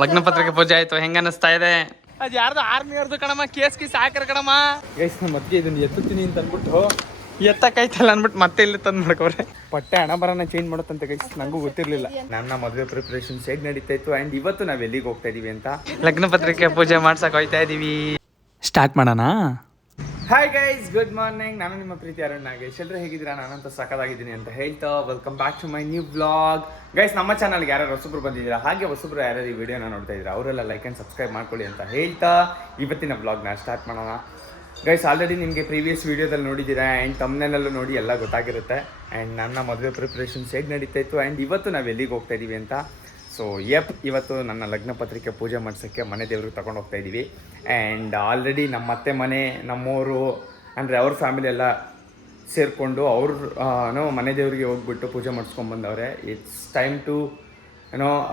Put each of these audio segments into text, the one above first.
ಲಗ್ನ ಪತ್ರಿಕೆ ಪೂಜೆ ಆಯ್ತು, ಹೆಂಗ ಅನಿಸ್ತಾ ಇದೆ? ಅದು ಯಾರ್ದು ಆರ್ಮಿಯವ್ರದ್ದು ಕಣಮ್ಮ, ಕೇಸ್ ಸಾಕರ್ ಕಣಮ್ಮ. ಗೈಸ್ ನಮ್ಮ ಮತ್ತೆ ಇದನ್ನ ಎತ್ತುತ್ತೀನಿ ಅಂತ ಅಂದ್ಬಿಟ್ಟು ಎತ್ತಕ್ಕೈತಲ್ಲ ಅಂದ್ಬಿಟ್ಟು ಮತ್ತೆ ಇಲ್ಲಿ ತಂದು ಮಾಡ್ಕೋರೆ. ಪಟ್ಟೆ ಹಣ ಬರೋಣ ಚೇಂಜ್ ಮಾಡುತ್ತಂತೆ ಗೈಸ್, ನನಗೂ ಗೊತ್ತಿರಲಿಲ್ಲ. ನನ್ನ ಮದುವೆ ಪ್ರಿಪ್ರೇಷನ್ಸ್ ಹೇಗೆ ನಡೀತಾ ಇತ್ತು ಆ್ಯಂಡ್ ಇವತ್ತು ನಾವು ಎಲ್ಲಿಗೆ ಹೋಗ್ತಾ ಇದೀವಿ ಅಂತ. ಲಗ್ನ ಪತ್ರಿಕೆ ಪೂಜೆ ಮಾಡ್ಸಕ್ಕೆ ಹೋಗ್ತಾ ಇದೀವಿ. ಸ್ಟಾರ್ಟ್ ಮಾಡೋಣ. Hi guys, good morning. ನಾನು ನಿಮ್ಮ ಪ್ರೀತಿ ಅರುಣ್ ನಾಗೇಶ್. ಎಲ್ಲರೂ ಹೇಗಿದ್ದೀರಾ? ನಾನಂತ ಸಖತ್ತಾಗಿದ್ದೀನಿ ಅಂತ ಹೇಳ್ತಾ welcome back to my new vlog. Guys, ನಮ್ಮ ಚಾನಲ್ಗೆ ಯಾರು ಹೊಸಬ್ರು ಬಂದಿದ್ದೀರಾ, ಹಾಗೆ ಹೊಸಬ್ರು ಯಾರು ಈ ವಿಡಿಯೋನ ನೋಡ್ತಾ ಇದ್ದೀರಾ ಅವರೆಲ್ಲ ಲೈಕ್ ಆ್ಯಂಡ್ ಸಬ್ಸ್ಕ್ರೈಬ್ ಮಾಡ್ಕೊಳ್ಳಿ ಅಂತ ಹೇಳ್ತಾ ಇವತ್ತಿನ ವ್ಲಾಗ್ನ ಸ್ಟಾರ್ಟ್ ಮಾಡೋಣ. ಗೈಸ್, ಆಲ್ರೆಡಿ ನಿಮಗೆ ಪ್ರೀವಿಯಸ್ ವೀಡಿಯೋದಲ್ಲಿ ನೋಡಿದ್ದೀರಾ ಆ್ಯಂಡ್ ತಮ್ಮನೇಲಲ್ಲೂ ನೋಡಿ ಎಲ್ಲ ಗೊತ್ತಾಗಿರುತ್ತೆ. ಆ್ಯಂಡ್ ನನ್ನ ಮದುವೆ ಪ್ರಿಪ್ರೇಷನ್ಸ್ ಹೇಗೆ ನಡೀತಾ ಇತ್ತು ಆ್ಯಂಡ್ ಇವತ್ತು ನಾವು ಎಲ್ಲಿಗೆ ಹೋಗ್ತಾ ಇದ್ದೀವಿ ಅಂತ. ಸೊ ಇವತ್ತು ನನ್ನ ಲಗ್ನ ಪತ್ರಿಕೆ ಪೂಜೆ ಮಾಡ್ಸೋಕ್ಕೆ ಮನೆ ದೇವ್ರಿಗೆ ತಗೊಂಡು ಹೋಗ್ತಾ ಇದ್ದೀವಿ. ಆ್ಯಂಡ್ ಆಲ್ರೆಡಿ ನಮ್ಮ ಅತ್ತೆ ಮನೆ, ನಮ್ಮವರು ಅಂದರೆ ಅವ್ರ ಫ್ಯಾಮಿಲಿ ಎಲ್ಲ ಸೇರಿಕೊಂಡು ಅವ್ರು ಮನೆ ದೇವರಿಗೆ ಹೋಗ್ಬಿಟ್ಟು ಪೂಜೆ ಮಾಡಿಸ್ಕೊಂಡ್ಬಂದವ್ರೆ. It's time to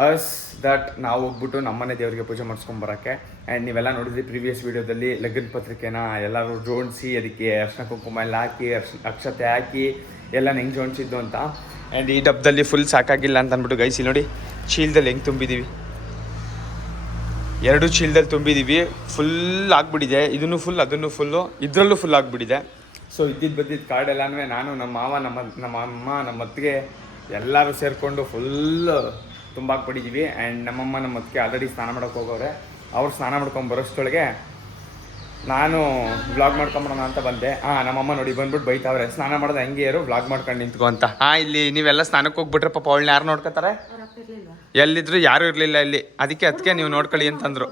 us that ನಾವು ಹೋಗ್ಬಿಟ್ಟು ನಮ್ಮನೆ ದೇವರಿಗೆ ಪೂಜೆ ಮಾಡಿಸ್ಕೊಂಬರೋಕ್ಕೆ. ಆ್ಯಂಡ್ ನೀವೆಲ್ಲ ನೋಡಿದ್ರಿ ಪ್ರೀವಿಯಸ್ ವೀಡಿಯೋದಲ್ಲಿ ಲಗ್ನ ಪತ್ರಿಕೆನ ಎಲ್ಲರೂ ಜೋಡಿಸಿ ಅದಕ್ಕೆ ಅರ್ಶಿನ ಕುಂಕುಮ ಎಲ್ಲ ಹಾಕಿ ಅಕ್ಷತೆ ಹಾಕಿ ಎಲ್ಲ ಹೆಂಗೆ ಜೋಡಿಸಿದ್ದು ಅಂತ. ಆ್ಯಂಡ್ ಈ ಡಬ್ಬದಲ್ಲಿ ಫುಲ್ ಸಾಕಾಗಿಲ್ಲ ಅಂತ ಅಂದ್ಬಿಟ್ಟು ಗೈಸಿ ನೋಡಿ ಚೀಲದಲ್ಲಿ ಹೆಂಗೆ ತುಂಬಿದ್ದೀವಿ, 2 ಚೀಲದಲ್ಲಿ ತುಂಬಿದ್ದೀವಿ. ಫುಲ್ ಆಗಿಬಿಟ್ಟಿದೆ, ಇದನ್ನು ಫುಲ್ ಅದನ್ನು ಫುಲ್ಲು, ಇದರಲ್ಲೂ ಫುಲ್ ಆಗಿಬಿಟ್ಟಿದೆ. ಸೊ ಬಂದಿದ್ದ ಕಾರ್ಡೆಲ್ಲನೂ ನಾನು, ನಮ್ಮ ಮಾವ, ನಮ್ಮ ಅಮ್ಮ, ನಮ್ಮ ಅತ್ತಿಗೆ ಎಲ್ಲರೂ ಸೇರಿಕೊಂಡು ಫುಲ್ ತುಂಬಾಕ್ಬಿಟ್ಟಿದ್ದೀವಿ. ಆ್ಯಂಡ್ ನಮ್ಮಮ್ಮ ನಮ್ಮ ಅತ್ತಿಗೆ ಆಲ್ರೆಡಿ ಸ್ನಾನ ಮಾಡೋಕ್ಕೆ ಹೋಗೋರೆ. ಅವ್ರು ಸ್ನಾನ ಮಾಡ್ಕೊಂಡು ಬರೋಷ್ಟೊಳಗೆ ನಾನು ವ್ಲಾಗ್ ಮಾಡ್ಕೊಂಬಿಡೋಣ ಅಂತ ಬಂದೆ. ನಮ್ಮಮ್ಮ ನೋಡಿ ಬಂದ್ಬಿಟ್ಟು ಬೈತಾವ್ರೆ, ಸ್ನಾನ ಮಾಡೋದು ಹಂಗೆ ಇರು, ವ್ಲಾಗ್ ಮಾಡ್ಕೊಂಡು ನಿಂತ್ಕೊ ಅಂತ. ಇಲ್ಲಿ ನೀವೆಲ್ಲ ಸ್ನಾನಕ್ಕೆ ಹೋಗ್ಬಿಟ್ರೆ ಪಾಪ ಅವಳನ್ನ ಯಾರು ನೋಡ್ಕೊತಾರೆ? ಎಲ್ಲಿದ್ರು ಯಾರು ಇರಲಿಲ್ಲ ಇಲ್ಲಿ, ಅದಕ್ಕೆ ನೀವು ನೋಡ್ಕೊಳ್ಳಿ ಅಂತಂದ್ರು.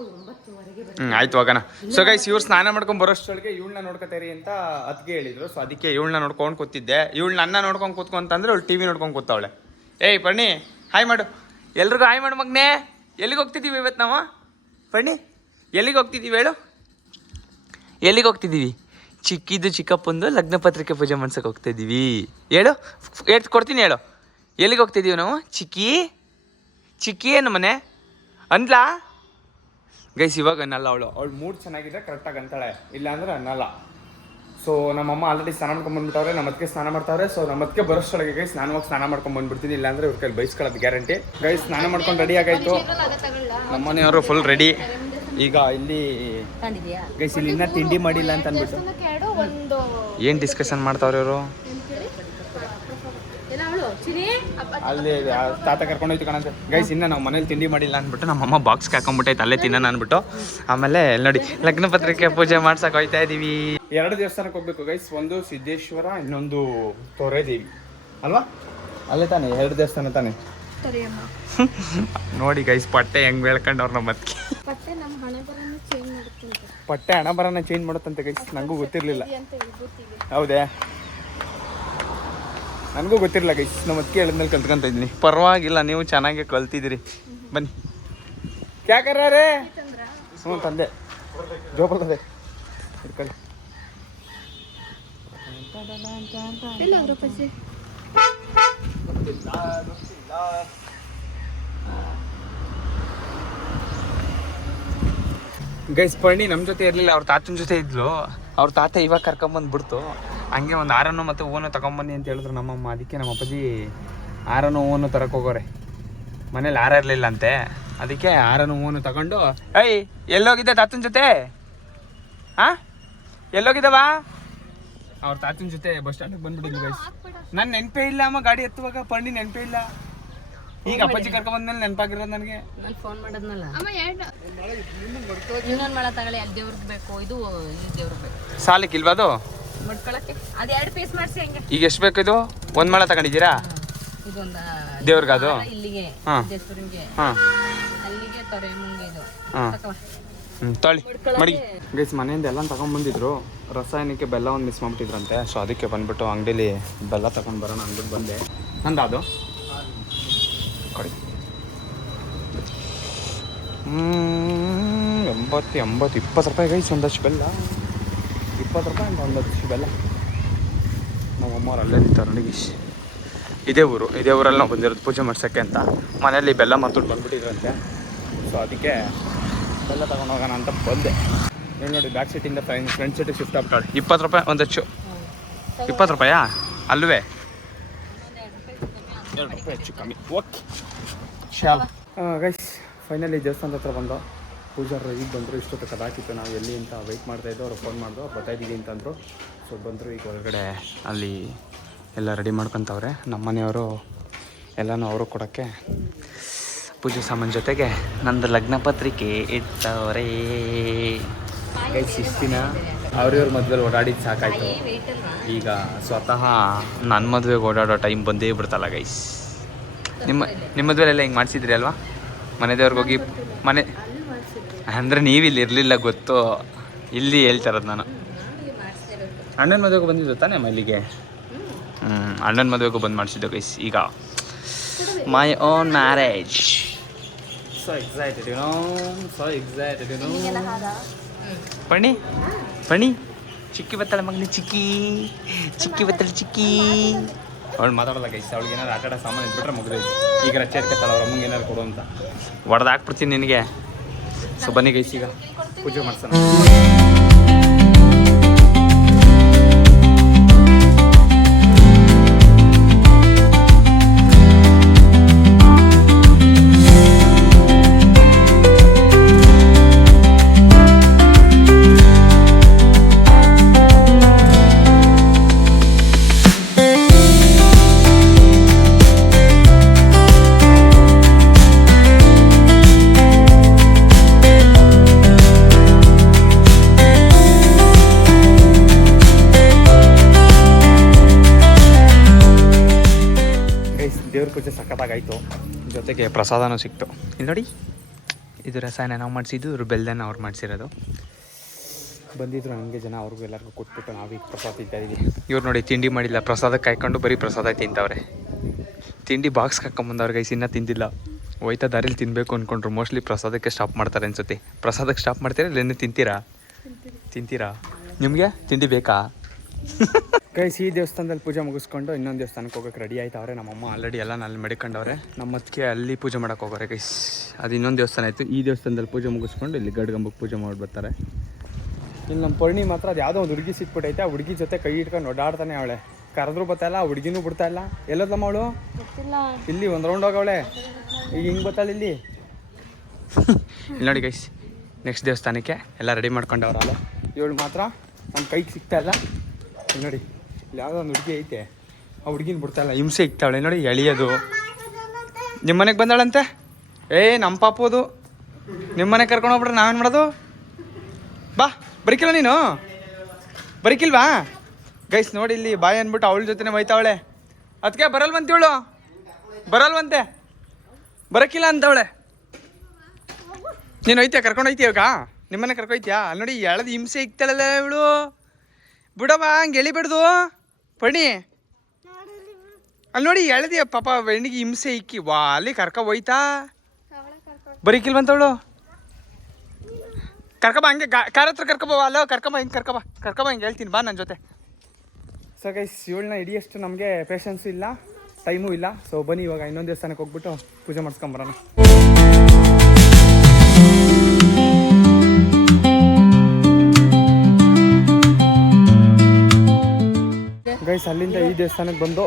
ಆಯ್ತು ಹೋಗೋಣ. ಸೊ ಗೈಸ್, ಇವ್ರು ಸ್ನಾನ ಮಾಡ್ಕೊಂಡು ಬರೋಷ್ಟೊಳಗೆ ಇವಳನ್ನ ನೋಡ್ಕೊತಾರಿ ಅಂತ ಅದಕ್ಕೆ ಹೇಳಿದ್ರು. ಸೊ ಅದಕ್ಕೆ ಇವಳನ್ನ ನೋಡ್ಕೊಂಡು ಕೂತಿದ್ದೆ. ಇವಳು ನನ್ನ ನೋಡ್ಕೊಂಡು ಕೂತ್ಕೊಂತಂದ್ರೆ ಅವಳು ಟಿ ವಿ ನೋಡ್ಕೊಂಡು ಕೂತವಳೆ. ಏಯ್ ಪರ್ಣಿ, ಹಾಯ್ ಮಾಡು, ಎಲ್ರಿಗೂ ಹಾಯ್ ಮಾಡು ಮಗನೇ. ಎಲ್ಲಿಗೆ ಹೋಗ್ತಿದ್ದೀವಿ ಇವತ್ತು ನಾವು? ಪರ್ಣಿ, ಎಲ್ಲಿಗೆ ಹೋಗ್ತಿದ್ದೀವಿ ಹೇಳು? ಎಲ್ಲಿಗೆ ಹೋಗ್ತಿದ್ದೀವಿ? ಚಿಕ್ಕಪ್ಪಂದು ಲಗ್ನ ಪತ್ರಿಕೆ ಪೂಜೆ ಮಾಡ್ಸಕ್ಕೆ ಹೋಗ್ತಾ ಇದ್ದೀವಿ. ಹೇಳು, ಕೊಡ್ತೀನಿ ಹೇಳು. ಎಲ್ಲಿಗೆ ಹೋಗ್ತಿದ್ದೀವಿ ನಾವು? ಚಿಕ್ಕಿ ಏನು ಮನೆ ಅಂದ್ಲಾ? ಗೈಸ್, ಇವಾಗ ಅನ್ನಲ್ಲ ಅವಳು ಮೂಡ್ ಚೆನ್ನಾಗಿದೆ ಕರೆಕ್ಟಾಗಿ ಅಂತಾಳೆ, ಇಲ್ಲ ಅಂದ್ರೆ ಅನ್ನಲ್ಲ. ಸೊ ನಮ್ಮಮ್ಮ ಆಲ್ರೆಡಿ ಸ್ನಾನ ಮಾಡ್ಕೊಂಡು ಬಂದ್ಬಿಟ್ಟವ್ರೆ, ನಮ್ಮ ಅದಕ್ಕೆ ಸ್ನಾನ ಮಾಡ್ತಾವ್ರೆ. ಸೊ ನಮ್ಮ ಅದಕ್ಕೆ ಬರೋಷ್ಟೊಳಗೆ ಗೈಸ್ ನಾನು ಹೋಗಿ ಸ್ನಾನ ಮಾಡ್ಕೊಂಡು ಬಂದ್ಬಿಡ್ತೀನಿ, ಇಲ್ಲಾಂದ್ರೆ ಇವ್ರ ಕೈಲಿ ಬೈಸ್ಕೊಳ್ಳೋದು ಗ್ಯಾರಂಟಿ. ಗೈಸ್, ಸ್ನಾನ ಮಾಡ್ಕೊಂಡು ರೆಡಿ ಆಗಾಯ್ತು. ನಮ್ಮನೆಯವರು ಫುಲ್ ರೆಡಿ. ಈಗ ಇಲ್ಲಿ ಗೈಸ್, ಇಲ್ಲಿ ಇನ್ನೂ ತಿಂಡಿ ಮಾಡಿಲ್ಲ ಅಂತ ಅಂದ್ಬಿಟ್ಟು ಏನು ಡಿಸ್ಕಷನ್ ಮಾಡ್ತಾವ್ರೆ ಇವರು. ಅಲ್ಲಿ ತಾತ ಕರ್ಕೊಂಡು ಹೋಯ್ತು ಕಣಂತೆ. ಗೈಸ್, ಇನ್ನು ನಾವು ಮನೇಲಿ ತಿಂಡಿ ಮಾಡಿಲ್ಲ ಅಂದ್ಬಿಟ್ಟು ನಮ್ಮಮ್ಮ ಬಾಕ್ಸ್ಗೆ ಹಾಕೊಂಡ್ಬಿಟ್ಟೈತೆ, ಅಲ್ಲೇ ತಿನ್ನೋಣ ಅಂದ್ಬಿಟ್ಟು. ಆಮೇಲೆ ನೋಡಿ ಲಗ್ನ ಪತ್ರಿಕೆ ಪೂಜೆ ಮಾಡ್ಸಕ್ಕೆ ಹೋಗ್ತಾ ಇದ್ದೀವಿ. 2 ದೇವಸ್ಥಾನಕ್ಕೆ ಹೋಗ್ಬೇಕು ಗೈಸ್, ಒಂದು ಸಿದ್ದೇಶ್ವರ, ಇನ್ನೊಂದು ತೊರೆದೇವಿ ಅಲ್ವಾ? ಅಲ್ಲೇ ತಾನೆ 2 ದೇವಸ್ಥಾನ ತಾನೆ. ನೋಡಿ ಗೈಸ್, ಪಟ್ಟೆ ಹೆಂಗ್ ಬೆಳ್ಕೊಂಡವ್ರು ನಮ್ಮ ಅದಕ್ಕೆ. ಪಟ್ಟೆ ಹಣ ಬರೋಣ ಚೇಂಜ್ ಮಾಡುತ್ತಂತೆ ಗೈಸ್, ನನಗೂ ಗೊತ್ತಿರಲಿಲ್ಲ. ಹೌದೇ? ನನಗೂ ಗೊತ್ತಿರಲಿಲ್ಲ ಗೈಸ್, ನಮ್ಮ ಅದಕ್ಕೆ ಹೇಳಿದ್ಮೇಲೆ ಕಲ್ತ್ಕೊಂತ ಇದ್ದೀನಿ. ಪರವಾಗಿಲ್ಲ, ನೀವು ಚೆನ್ನಾಗಿ ಕಲ್ತಿದ್ದೀರಿ. ಬನ್ನಿ. ಯಾಕರ್ರೆ? ತಂದೆ ಜೋಬರ್ತದೆ ಇಟ್ಕೊಳ್ಳಿ. ಗೈಸ್, ಪರ್ಣಿ ನಮ್ಮ ಜೊತೆ ಇರಲಿಲ್ಲ, ಅವ್ರ ತಾತನ ಜೊತೆ ಇದ್ಲು. ಅವ್ರ ತಾತ ಇವಾಗ ಕರ್ಕೊಂಬಂದ್ಬಿಡ್ತು. ಹಂಗೆ ಒಂದು ಆರನ್ನು ಮತ್ತು ಹೂವನ್ನು ತಗೊಂಬನ್ನಿ ಅಂತ ಹೇಳಿದ್ರು ನಮ್ಮಮ್ಮ. ಅದಕ್ಕೆ ನಮ್ಮ ಅಪ್ಪಾಜಿ ಆರನ್ನು ಹೂವನ್ನು ತರಕ್ಕೆ ಹೋಗೋರೆ. ಮನೇಲಿ ಇರಲಿಲ್ಲ ಅಂತೆ, ಅದಕ್ಕೆ ಆರನ್ನು ಹೂವನ್ನು ತಗೊಂಡು ಎಲ್ಲೋಗಿದ್ದೆ ತಾತನ ಜೊತೆ? ಎಲ್ಲೋಗಿದ್ದವಾ? ಅವ್ರ ತಾತನ ಜೊತೆ ಬಸ್ ಸ್ಟ್ಯಾಂಡಿಗೆ ಬಂದ್ಬಿಟ್ಟಿದ್ವಿ ಗೈಸ್. ನಾನು ನೆನಪೇ ಇಲ್ಲ ಅಮ್ಮ, ಗಾಡಿ ಎತ್ತುವಾಗ ಪರ್ಣಿ ನೆನಪೇ ಇಲ್ಲ. ಈಗ ಅಪ್ಪಾಜಿ ಕರ್ಕೊಂಡ್ಬಂದ್ಮೇಲೆ ನೆನಪಾಗಿರೋದು ನನಗೆ. ನಾನು ಫೋನ್ ಮಾಡಿದ್ನಲ್ಲ, ಇನ್ನೊಂದು ಮಳ ತಗೊಳ್ಳಿ, ಅಲ್ಲಿ ದೇವ್ರಿಗೆ ಬೇಕು, ಇದು ದೇವ್ರಿಗೆ ಬೇಕು. ಸಾಲಿಕ್ಕಿಲ್ವಾ ಅದು ಮುಡ್ಕೊಳಕ್ಕೆ? ಅದು 2 ಪೀಸ್ ಮಾಡಿಸಿ ಹಂಗೆ. ಈಗ ಎಷ್ಟು ಬೇಕು ಇದು? 1 ಮಳ ತಗೊಂಡಿದ್ದೀರಾ? ಇದೊಂದು ದೇವ್ರಿಗೆ, ಅದು ಇಲ್ಲಿಗೆ ದೇವಸ್ಥಾನಕ್ಕೆ, ಅಲ್ಲಿಗೆ ತೊರೆ ಮುಂಗೆ ಇದು ತೊಳಿ ಮಡಿ. ಗೈಸ್, ಮನೆಯಿಂದ ಎಲ್ಲ ತಗೊಂಡ್ಬಂದಿದ್ರು. ರಸಾಯನಕ್ಕೆ ಬೆಲ್ಲ ಒಂದು ಮಿಸ್ ಮಾಡ್ಬಿಟ್ಟಿದ್ರಂತೆ. ಸೊ ಅದಕ್ಕೆ ಬಂದ್ಬಿಟ್ಟು ಅಂಗಡಿಲಿ ಬೆಲ್ಲ ತಗೊಂಡು ಬರೋಣ ಅಂದ್ಬಿಟ್ಟು ಬಂದೆ. ನಂದು ಅದು ಕೊಡಿ. 80 20 ರೂಪಾಯಿ ಗೈಸ್ ಒಂದಷ್ಟು ಬೆಲ್ಲ. 20 ರೂಪಾಯಿ ಅಂತ ಒಂದಷ್ಟು ಬೆಲ್ಲ. ನಮ್ಮಮ್ಮವ್ರು ಅಲ್ಲೇ ನಿಂತಾರೆ ನೋಡಿ. ಇದೇ ಊರಲ್ಲಿ ನಾವು ಬಂದಿರೋದು ಪೂಜೆ ಮಾಡ್ಸೋಕ್ಕೆ ಅಂತ. ಮನೇಲಿ ಬೆಲ್ಲ ಮಾತಾಡಿ ಬಂದ್ಬಿಟ್ಟಿದ್ರಂತೆ. ಸೊ ಅದಕ್ಕೆ ಬೆಲ್ಲ ತಗೊಂಡು ಹೋಗೋಣ ಅಂತ ಬಂದೆ. ನೀವು ನೋಡಿ, ಬ್ಯಾಕ್ ಸೀಟಿಂದ ಫ್ರಂಟ್ ಸೀಟಿಗೆ ಶಿಫ್ಟ್ ಆಗ್ಬಿಟ್ಟಾಳೆ. 20 ರೂಪಾಯಿ ಒಂದಷ್ಟು. 20 ರೂಪಾಯಾ ಅಲ್ವೇ? 2 ರೂಪಾಯಿ ಹೆಚ್ಚು ಕಮ್ಮಿ. ಓಕೆ ಶಾಲ್ ಗೈಸ್, ಫೈನಲಿ ದೇವಸ್ಥಾನದ ಹತ್ರ ಬಂದು ಪೂಜಾರು ಈಗ ಬಂದರು. ಇಷ್ಟೊತ್ತು ಕದಾಕಿತ್ತು, ನಾವು ಎಲ್ಲಿ ಅಂತ ವೆಯ್ಟ್ ಮಾಡ್ತಾಯಿದ್ದು. ಅವ್ರು ಫೋನ್ ಮಾಡಿದ್ರು, ಅವ್ರು ಬರ್ತಾಯಿದ್ದೀವಿ ಅಂತಂದರು. ಸೊ ಬಂದರು. ಈಗ ಹೊರಗಡೆ ಅಲ್ಲಿ ಎಲ್ಲ ರೆಡಿ ಮಾಡ್ಕೊತವ್ರೆ ನಮ್ಮ ಮನೆಯವರು. ಎಲ್ಲನೂ ಅವರು ಕೊಡೋಕ್ಕೆ ಪೂಜೆ ಸಾಮಾನು ಜೊತೆಗೆ ನಂದು ಲಗ್ನ ಪತ್ರಿಕೆ ಇಟ್ಟವರೇ. ಇಷ್ಟಿನ ಅವ್ರವ್ರ ಮದುವೆಲಿ ಓಡಾಡಿದ್ದು ಸಾಕಾಯಿತು. ಈಗ ಸ್ವತಃ ನನ್ನ ಮದುವೆಗೆ ಓಡಾಡೋ ಟೈಮ್ ಬಂದೇ ಬಿಡ್ತಲ್ಲ ಗೈಸ್. ನಿಮ್ಮ ಮದುವೆಲೆಲ್ಲ ಹಿಂಗೆ ಮಾಡಿಸಿದ್ರಿ ಅಲ್ವಾ? ಮನೆ ದೇವ್ರಿಗೆ ಹೋಗಿ ಮನೆ ಅಂದರೆ ನೀವಿಲ್ಲಿ ಇರಲಿಲ್ಲ ಗೊತ್ತು, ಇಲ್ಲಿ ಹೇಳ್ತಾರದು ನಾನು. ಅಣ್ಣನ ಮದುವೆಗೂ ಬಂದಿದ್ದು ತಾನೇ ಮಲ್ಲಿಗೆ? ಅಣ್ಣನ ಮದುವೆಗೂ ಬಂದು ಮಾಡಿಸಿದ್ದು ಗೈಸ್. ಈಗ my own marriage. So excited you know, so excited you know. Pani ಚಿಕ್ಕಿ ಬತ್ತಾಳೆ ಮಗನಿ, ಚಿಕ್ಕಿ ಬತ್ತಾಳೆ ಚಿಕ್ಕಿ. ಅವಳು ಮಾತಾಡೋಲ್ಲ ಗೈಸ್. ಅವಳಿಗೆ ಏನಾದ್ರು ಆಟ ಆಡೋ ಸಾಮಾನು ಇದ್ಬಿಟ್ರೆ ಮುಗಿದೈತಿ. ಈಗ ರಚ್ಚೆ ಇಟ್ಕೊತಾಳೆ ಅವ್ರ ಅಮ್ಮಂಗೆ ಏನಾದ್ರು ಕೊಡು ಅಂತ. ಹೊಡೆದಾಕ್ಬಿಡ್ತೀನಿ ನಿನಗೆ. ಸೊ ಬನ್ನಿ ಗೈಸ್, ಈಗ ಪೂಜೆ ಮಾಡ್ಸೋಣ. ದೇವ್ರ ಪೂಜೆ ಸಖತ್ತಾಗಾಯಿತು. ಜೊತೆಗೆ ಪ್ರಸಾದನೂ ಸಿಕ್ತು. ಇಲ್ಲಿ ನೋಡಿ, ಇದು ರಸಾಯನ ನಾವು ಮಾಡಿಸಿದ್ದು, ಇವ್ರು ಬೆಲ್ದನ್ನ ಅವ್ರು ಮಾಡಿಸಿರೋದು. ಬಂದಿದ್ರು ಹಂಗೆ ಜನ, ಅವ್ರಿಗೂ ಎಲ್ಲರಿಗೂ ಕೊಟ್ಬಿಟ್ಟು ನಾವೀಗ ಪ್ರಸಾದ ತಿಂತಾಯಿದ್ವಿ. ಇವ್ರು ನೋಡಿ ತಿಂಡಿ ಮಾಡಿಲ್ಲ, ಪ್ರಸಾದಕ್ಕೆ ಕಾಯ್ಕೊಂಡು ಬರೀ ಪ್ರಸಾದ ತಿಂತವ್ರೆ. ತಿಂಡಿ ಬಾಕ್ಸ್ಗೆ ಹಾಕ್ಕೊಂಬಂದವ್ರೆ ಗೈಸ್, ಇನ್ನೂ ತಿಂದಿಲ್ಲ. ಹೋಯ್ತಾ ದಾರಿಲಿ ತಿನ್ನಬೇಕು ಅಂದ್ಕೊಂಡ್ರು. ಮೋಸ್ಟ್ಲಿ ಪ್ರಸಾದಕ್ಕೆ ಸ್ಟಾಪ್ ಮಾಡ್ತಾರೆ ಅನ್ಸುತ್ತೆ. ಪ್ರಸಾದಕ್ಕೆ ಸ್ಟಾಪ್ ಮಾಡ್ತೀರಾ ಇಲ್ಲ ಇನ್ನೂ ತಿಂತೀರಾ? ನಿಮಗೆ ತಿಂಡಿ ಬೇಕಾ? ಗೈಸ್, ಈ ದೇವಸ್ಥಾನದಲ್ಲಿ ಪೂಜೆ ಮುಗಿಸ್ಕೊಂಡು ಇನ್ನೊಂದು ದೇವಸ್ಥಾನಕ್ಕೆ ಹೋಗೋಕೆ ರೆಡಿ ಆಯ್ತವ್ರೆ. ನಮ್ಮಮ್ಮ ಆಲ್ರೆಡಿ ಎಲ್ಲ ಅಲ್ಲಿ ಮಡಿಕೊಂಡವ್ರೆ. ನಮ್ಮ ಅದಕ್ಕೆ ಅಲ್ಲಿ ಪೂಜೆ ಮಾಡೋಕೆ ಹೋಗೋರೆ ಗೈಸ್. ಅದು ಇನ್ನೊಂದು ದೇವಸ್ಥಾನ ಆಯಿತು. ಈ ದೇವಸ್ಥಾನದಲ್ಲಿ ಪೂಜೆ ಮುಗಿಸ್ಕೊಂಡು ಇಲ್ಲಿ ಗಡ್ಗಂಬಕ್ಕೆ ಪೂಜೆ ಮಾಡಿ ಬರ್ತಾರೆ. ಇಲ್ಲಿ ನಮ್ಮ ಪರ್ಣಿ ಮಾತ್ರ ಅದು ಯಾವುದೋ ಒಂದು ಹುಡುಗಿ ಸಿಕ್ಬಿಟ್ಟೈತೆ. ಆ ಹುಡುಗಿ ಜೊತೆ ಕೈ ಇಟ್ಕೊಂಡು ಓಡಾಡ್ತಾನೆ ಅವಳೆ. ಕರೆದ್ರೂ ಬರ್ತಾಯಿಲ್ಲ, ಆ ಹುಡುಗಿನೂ ಬಿಡ್ತಾ ಇಲ್ಲ. ಎಲ್ಲದಮ್ಮ ಅವಳು? ಇಲ್ಲಿ ಒಂದು ರೌಂಡ್ ಹೋಗವಳೆ. ಈಗ ಹಿಂಗೆ ಬರ್ತಾಳೆ ಇಲ್ಲಿ. ಇಲ್ಲಿ ನೋಡಿ ಗೈಸ್, ನೆಕ್ಸ್ಟ್ ದೇವಸ್ಥಾನಕ್ಕೆ ಎಲ್ಲ ರೆಡಿ ಮಾಡ್ಕೊಂಡವ್ರಲ್ಲ. ಇವಳು ಮಾತ್ರ ನಮ್ಮ ಕೈಗೆ ಸಿಗ್ತಾ ಇಲ್ಲ. ನೋಡಿ, ಇಲ್ಲಿ ಯಾವುದೋ ಒಂದು ಹುಡುಗಿ ಐತೆ, ಆ ಹುಡುಗಿನ ಬಿಡ್ತಾಯಿಲ್ಲ, ಹಿಂಸೆ ಇಕ್ತಾವಳೆ. ನೋಡಿ ಎಳಿಯೋದು. ನಿಮ್ಮ ಮನೆಗೆ ಬಂದಾಳಂತೆ. ನಮ್ಮ ಪಾಪೋದು ನಿಮ್ಮ ಮನೆಗೆ ಕರ್ಕೊಂಡು ಹೋಗ್ಬಿಟ್ರೆ ನಾವೇನು ಮಾಡೋದು? ಬಾ, ಬರೀಕಿಲ್ಲ ನೀನು? ಬರೀಕಿಲ್ವಾ ಗೈಸ್? ನೋಡಿ ಇಲ್ಲಿ ಬಾಯಿ ಅಂದ್ಬಿಟ್ಟು ಅವಳ ಜೊತೆನೇ ಹೋಯ್ತಾವಳೆ. ಅದಕ್ಕೆ ಬರಲ್ವಂತೇಳು, ಬರಲ್ವಂತೆ, ಬರೋಕ್ಕಿಲ್ಲ ಅಂತವಳೆ. ನೀನು ಹೋಯ್ತೀಯ, ಕರ್ಕೊಂಡು ಹೋಯ್ತೀಯ ಇವಾಗ? ನಿಮ್ಮನೆ ಕರ್ಕೊಯ್ತೀಯಾ? ಅಲ್ಲಿ ನೋಡಿ ಎಳೆದು ಹಿಂಸೆ ಇಕ್ತಾಳಲ್ಲ ಇವಳು. ಬಿಡವ, ಹಂಗೆ ಎಳಿಬಿಡ್ದು ಪಣಿ. ಅಲ್ಲಿ ನೋಡಿ ಎಳೆದಿಯ ಪಾಪ ಹೆಣ್ಣಿಗೆ ಹಿಂಸೆ ಇಕ್ಕಿ. ವಾ, ಅಲ್ಲಿ ಕರ್ಕ ಹೋಯ್ತಾ? ಬರೀಕಿಲ್ವಂತವಳು. ಕರ್ಕಬ, ಹಂಗೆ ಕಾರ್ ಹತ್ರ ಕರ್ಕೊಬ. ಅಲ್ಲ ಕರ್ಕಬ, ಹಿಂಗೆ ಹೇಳ್ತೀನಿ ಬಾ ನನ್ನ ಜೊತೆ. ಸೊ ಗೈಸ್, ಇವಳನ್ನ ಹಿಡಿಯಷ್ಟು ನಮಗೆ ಪೇಷನ್ಸು ಇಲ್ಲ, ಟೈಮು ಇಲ್ಲ. ಸೊ ಬನ್ನಿ ಇವಾಗ ಇನ್ನೊಂದು ದೇವಸ್ಥಾನಕ್ಕೆ ಹೋಗ್ಬಿಟ್ಟು ಪೂಜೆ ಮಾಡಿಸ್ಕೊಂಬರೋಣ. ಗೈಸ್, ಅಲ್ಲಿಂದ ಈ ದೇವಸ್ಥಾನಕ್ಕೆ ಬಂದು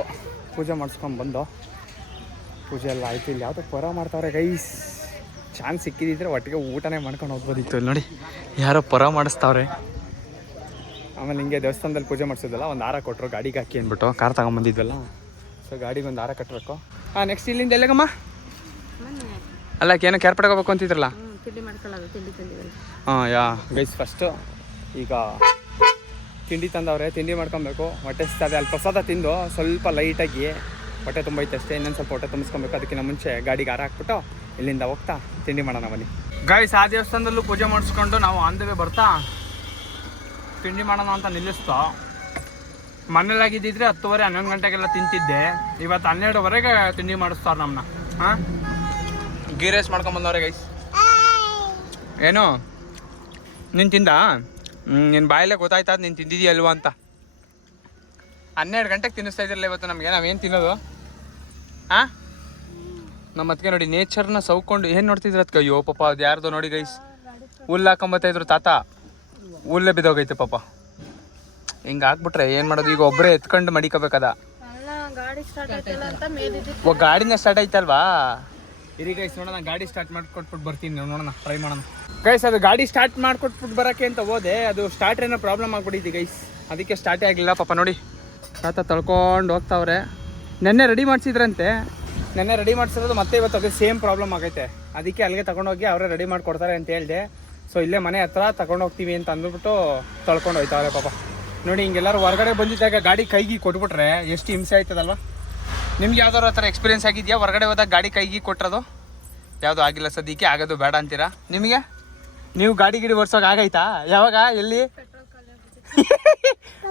ಪೂಜೆ ಮಾಡಿಸ್ಕೊಂಡು ಪೂಜೆ ಎಲ್ಲ ಆಯ್ತು. ಇಲ್ಲಿ ಯಾವುದೋ ಪರ ಮಾಡ್ತಾವ್ರೆ ಗೈಸ್. ಚಾನ್ಸ್ ಸಿಕ್ಕಿದ್ರೆ ಒಟ್ಟಿಗೆ ಊಟನೇ ಮಾಡ್ಕೊಂಡು ಹೋಗ್ಬೋದಿತ್ತು. ಇಲ್ಲಿ ನೋಡಿ ಯಾರೋ ಪರ ಮಾಡಿಸ್ತಾವ್ರೆ. ಆಮೇಲೆ ಹಿಂಗೆ ದೇವಸ್ಥಾನದಲ್ಲಿ ಪೂಜೆ ಮಾಡಿಸಿದ್ವಲ್ಲ, ಒಂದು ಹಾರ ಕೊಟ್ಟರು ಗಾಡಿಗೆ ಹಾಕಿ ಅಂದ್ಬಿಟ್ಟು. ಕಾರ್ ತಗೊಂಬಂದಿದ್ವಲ್ಲ, ಸೊ ಗಾಡಿಗೆ ಒಂದು ಹಾರ ಕಟ್ಟಬೇಕು. ನೆಕ್ಸ್ಟ್ ಇಲ್ಲಿಂದ ಎಲ್ಲಗಮ್ಮ? ಅಲ್ಲ, ಏನೋ ಕ್ಯಾರ್ ಪಡ್ಕೋಬೇಕು ಅಂತಿದ್ರಲ್ಲ. ಯಾ ಗೈಸ್, ಫಸ್ಟು ಈಗ ತಿಂಡಿ ತಂದವ್ರೆ, ತಿಂಡಿ ಮಾಡ್ಕೊಬೇಕು. ಹೊಟ್ಟೆ ಸಿಗ್ತದೆ. ಅಲ್ಲಿ ಪ್ರಸಾದ ತಿಂದು ಸ್ವಲ್ಪ ಲೈಟಾಗಿ ಹೊಟ್ಟೆ ತುಂಬೈತೆ ಅಷ್ಟೇ. ಇನ್ನೊಂದು ಸ್ವಲ್ಪ ಹೊಟ್ಟೆ ತುಂಬಿಸ್ಕೊಬೇಕು. ಅದಕ್ಕಿಂತ ಮುಂಚೆ ಗಾಡಿಗೆ ಹಾರ ಹಾಕ್ಬಿಟ್ಟು ಇಲ್ಲಿಂದ ಹೋಗ್ತಾ ತಿಂಡಿ ಮಾಡೋಣ ಬನ್ನಿ. ಗೈಸ್, ಆ ದೇವಸ್ಥಾನದಲ್ಲೂ ಪೂಜೆ ಮಾಡಿಸ್ಕೊಂಡು ನಾವು ಆನ್ ದ ವೇ ಬರ್ತಾ ತಿಂಡಿ ಮಾಡೋಣ ಅಂತ ನಿಲ್ಲಿಸ್ತಾ. ಮನೇಲಾಗಿದ್ದಿದ್ರೆ 10:30 11 ಗಂಟೆಗೆಲ್ಲ ತಿಂತಿದ್ದೆ. ಇವತ್ತು 12:30ಗೆ ತಿಂಡಿ ಮಾಡಿಸ್ತಾರೆ ನಮ್ಮನ್ನ. ಗೀ ರೈಸ್ ಮಾಡ್ಕೊಂಬಂದವ್ರೆ ಗೈಸ್. ಏನು ನೀನು ತಿಂದ? ನಿನ್ನ ಬಾಯಲ್ಲೇ ಗೊತ್ತಾಯ್ತಾ ನೀನು ತಿಂದಿದ್ದೀಯಲ್ವ ಅಂತ. 12 ಗಂಟೆಗೆ ತಿನ್ನಿಸ್ತಾ ಇದ್ರಲ್ಲ ಇವತ್ತು ನಮಗೆ. ನಾವೇನು ತಿನ್ನೋದು? ನಮ್ಮ ಅದಕ್ಕೆ ನೋಡಿ ನೇಚರ್ನ ಸೌಕೊಂಡು ಏನು ನೋಡ್ತಿದ್ರು ಅದಕ್ಕೆ. ಅಯ್ಯೋ ಪಾಪ, ಅದು ಯಾರ್ದು ನೋಡಿ ಗೈಸ್, ಹುಲ್ಲು ಹಾಕೊಂಬತ್ತಿದ್ರು ತಾತ. ಹುಲ್ಲೇ ಬಿದ್ದೋಗೈತೆ ಪಾಪ. ಹಿಂಗೆ ಹಾಕ್ಬಿಟ್ರೆ ಏನು ಮಾಡೋದು? ಈಗ ಒಬ್ಬರೇ ಎತ್ಕೊಂಡು ಮಡಿಕೋಬೇಕದ. ಗಾಡಿನ ಸ್ಟಾರ್ಟ್ ಆಯ್ತಲ್ವಾ? ಇರಿ ಗೈಸ್ ನೋಡೋಣ, ಗಾಡಿ ಸ್ಟಾರ್ಟ್ ಮಾಡಿಕೊಟ್ಬಿಟ್ಟು ಬರ್ತೀನಿ, ನೋಡೋಣ, ಟ್ರೈ ಮಾಡೋಣ ಗೈಸ್. ಅದು ಗಾಡಿ ಸ್ಟಾರ್ಟ್ ಮಾಡಿಕೊಟ್ಬಿಟ್ಟು ಬರೋಕ್ಕೆ ಅಂತ ಹೋದೆ, ಅದು ಸ್ಟಾರ್ಟ್ ಏನೋ ಪ್ರಾಬ್ಲಮ್ ಆಗ್ಬಿಟ್ಟಿದೆ ಗೈಸ್, ಅದಕ್ಕೆ ಸ್ಟಾರ್ಟೇ ಆಗಲಿಲ್ಲ. ಪಾಪ ನೋಡಿ ತಾತ ತಳ್ಕೊಂಡು ಹೋಗ್ತಾವ್ರೆ. ನೆನ್ನೆ ರೆಡಿ ಮಾಡಿಸಿದ್ರಂತೆ, ನೆನ್ನೆ ರೆಡಿ ಮಾಡಿಸಿರೋದು ಮತ್ತೆ ಇವತ್ತು ಅದೇ ಸೇಮ್ ಪ್ರಾಬ್ಲಮ್ ಆಗೈತೆ. ಅದಕ್ಕೆ ಅಲ್ಲಿಗೆ ತಗೊಂಡೋಗಿ ಅವರೇ ರೆಡಿ ಮಾಡಿಕೊಡ್ತಾರೆ ಅಂತ ಹೇಳಿದೆ. ಸೊ ಇಲ್ಲೇ ಮನೆ ಹತ್ರ ತಗೊಂಡೋಗ್ತೀವಿ ಅಂತ ಅಂದ್ಬಿಟ್ಟು ತಳ್ಕೊಂಡು ಹೋಯ್ತಾವ್ರೆ ಪಾಪ. ನೋಡಿ ಹಿಂಗೆಲ್ಲರೂ ಹೊರಗಡೆ ಬಂದಿದ್ದಾಗ ಗಾಡಿ ಕೈಗೆ ಕೊಟ್ಬಿಟ್ರೆ ಎಷ್ಟು ಹಿಂಸೆ ಆಯ್ತದಲ್ವ. ನಿಮ್ಗೆ ಯಾವ್ದಾದ್ರು ಆ ಥರ ಎಕ್ಸ್ಪೀರಿಯನ್ಸ್ ಆಗಿದೆಯಾ? ಹೊರಗಡೆ ಹೋದಾಗ ಗಾಡಿ ಕೈಗೆ ಕೊಟ್ಟಿರೋದು ಯಾವುದೂ ಆಗಿಲ್ಲ ಸದ್ಯಕ್ಕೆ, ಆಗೋದು ಬೇಡ ಅಂತೀರಾ? ನಿಮಗೆ ನೀವು ಗಾಡಿ ಓಡಿಸೋಕೆ ಆಗೈತಾ? ಯಾವಾಗ? ಎಲ್ಲಿ?